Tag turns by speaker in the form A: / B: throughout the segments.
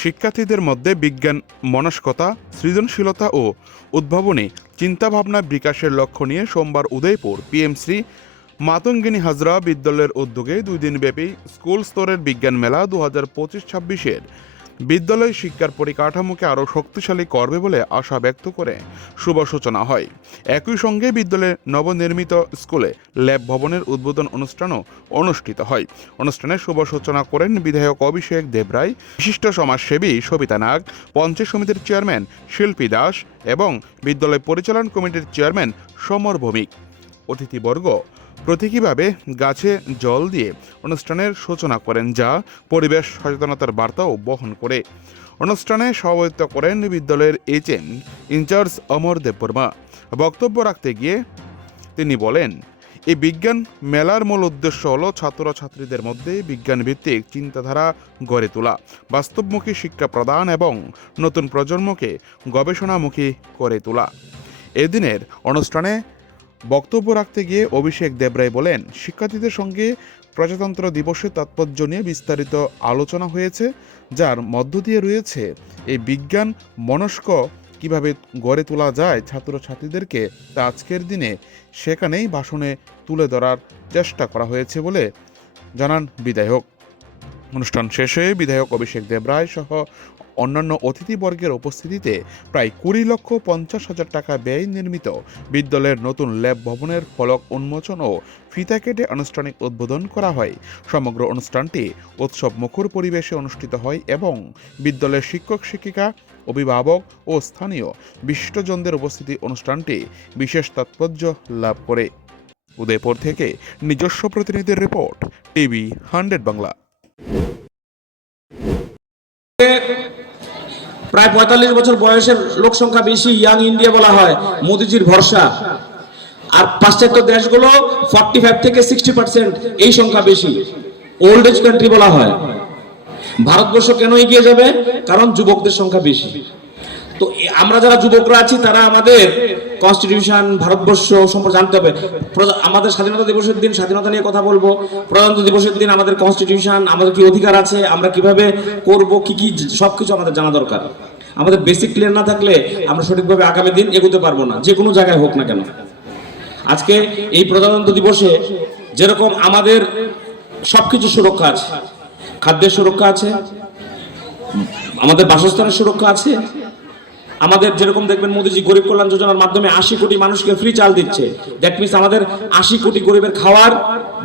A: শিক্ষার্থীদের মধ্যে বিজ্ঞান, মনস্কতা, সৃজনশীলতা ও উদ্ভাবনী চিন্তাভাবনা বিকাশের লক্ষ্য নিয়ে সোমবার উদয়পুর পিএমসি মাতঙ্গিনী হাজরা বিদ্যালয়ের উদ্যোগে দুই দিনব্যাপী স্কুল স্তরের বিজ্ঞান মেলা দু হাজার পঁচিশ ছাব্বিশের বিদ্যালয় শিক্ষার পরিকাঠামোকে আরও শক্তিশালী করবে বলে আশা ব্যক্ত করে শুভ সূচনা হয়। একই সঙ্গে বিদ্যালয়ের নবনির্মিত স্কুলে ল্যাব ভবনের উদ্বোধন অনুষ্ঠানও অনুষ্ঠিত হয়। অনুষ্ঠানে শুভ সূচনা করেন বিধায়ক অভিষেক দেবরায় বিশিষ্ট সমাজসেবী সবিতা নাগ, পঞ্চায়েত সমিতির চেয়ারম্যান শিল্পী দাস এবং বিদ্যালয় পরিচালন কমিটির চেয়ারম্যান সমর ভৌমিক। অতিথিবর্গ প্রতীকীভাবে গাছে জল দিয়ে অনুষ্ঠানের সূচনা করেন যা পরিবেশ সচেতনতার বার্তাও বহন করে। অনুষ্ঠানে সভাপতিত্ব করেন বিদ্যালয়ের এইচএম ইনচার্জ অমর দেববর্মা। বক্তব্য রাখতে গিয়ে তিনি বলেন, এই বিজ্ঞান মেলার মূল উদ্দেশ্য হল ছাত্রছাত্রীদের মধ্যে বিজ্ঞান ভিত্তিক চিন্তাধারা গড়ে তোলা, বাস্তবমুখী শিক্ষা প্রদান এবং নতুন প্রজন্মকে গবেষণামুখী করে তোলা। এদিনের অনুষ্ঠানে বক্তব্য রাখতে গিয়ে অভিষেক দেবরায় বলেন, শিক্ষার্থীদের সঙ্গে প্রজাতন্ত্র দিবসের তাৎপর্য নিয়ে বিস্তারিত আলোচনা হয়েছে, যার মধ্য দিয়ে রয়েছে এই বিজ্ঞান মনস্ক কীভাবে গড়ে তোলা যায় ছাত্রছাত্রীদেরকে তা আজকের দিনে সেখানেই ভাষণে তুলে ধরার চেষ্টা করা হয়েছে বলে জানান বিধায়ক। অনুষ্ঠান শেষে বিধায়ক অভিষেক দেবরায় সহ অন্যান্য অতিথিবর্গের উপস্থিতিতে প্রায় কুড়ি লক্ষ পঞ্চাশ হাজার টাকা ব্যয় নির্মিত বিদ্যালয়ের নতুন ল্যাব ভবনের ফলক উন্মোচন ও ফিতা কেটে আনুষ্ঠানিক উদ্বোধন করা হয়। সমগ্র অনুষ্ঠানটি উৎসব মুখর পরিবেশে অনুষ্ঠিত হয় এবং বিদ্যালয়ের শিক্ষক, শিক্ষিকা, অভিভাবক ও স্থানীয় বিশিষ্টজনদের উপস্থিতি অনুষ্ঠানটি বিশেষ তাৎপর্য লাভ করে। উদয়পুর থেকে নিজস্ব প্রতিনিধির রিপোর্ট, টিভি হান্ড্রেড বাংলা।
B: প্রায় পঁয়তাল্লিশ বছর বয়সের লোক সংখ্যা বেশি ইয়াং ইন্ডিয়া বলা হয়, মোদিজির ভরসা। আর পাশ্চাত্য দেশগুলো ফর্টি ফাইভ থেকে সিক্সটি পার্সেন্ট এই সংখ্যা বেশি ওল্ড এজ কান্ট্রি বলা হয়। ভারতবর্ষ কেন এগিয়ে যাবে? কারণ যুবকদের সংখ্যা বেশি। তো আমরা যারা যুবকরা আছি, তারা আমাদের কনস্টিটিউশন ভারতবর্ষ সম্পর্কে জানতে হবে। আমাদের স্বাধীনতা দিবসের দিন স্বাধীনতা নিয়ে কথা বলব। প্রজাতন্ত্র দিবসের দিন আমাদের কনস্টিটিউশন আমাদের কি অধিকার আছে, আমরা কীভাবে করব, কি কি সব কিছু আমাদের জানা দরকার। আমাদের বেসিক ক্লিয়ার না থাকলে আমরা সঠিকভাবে আগামী দিন এগোতে পারব না, যে কোনো জায়গায় হোক না কেন। আজকে এই প্রজাতন্ত্র দিবসে যেরকম আমাদের সব সবকিছু সুরক্ষা আছে, খাদ্যের সুরক্ষা আছে, আমাদের বাসস্থানের সুরক্ষা আছে আমাদের যেরকম দেখবেন মোদীজি গরিব কল্যাণ যোজনার মাধ্যমে আশি কোটি মানুষকে ফ্রি চাল দিচ্ছে। দ্যাট মিনস আমাদের আশি কোটি গরিবের খাওয়ার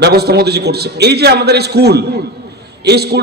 B: ব্যবস্থা মোদীজি করছে। এই যে আমাদের স্কুল এই স্কুল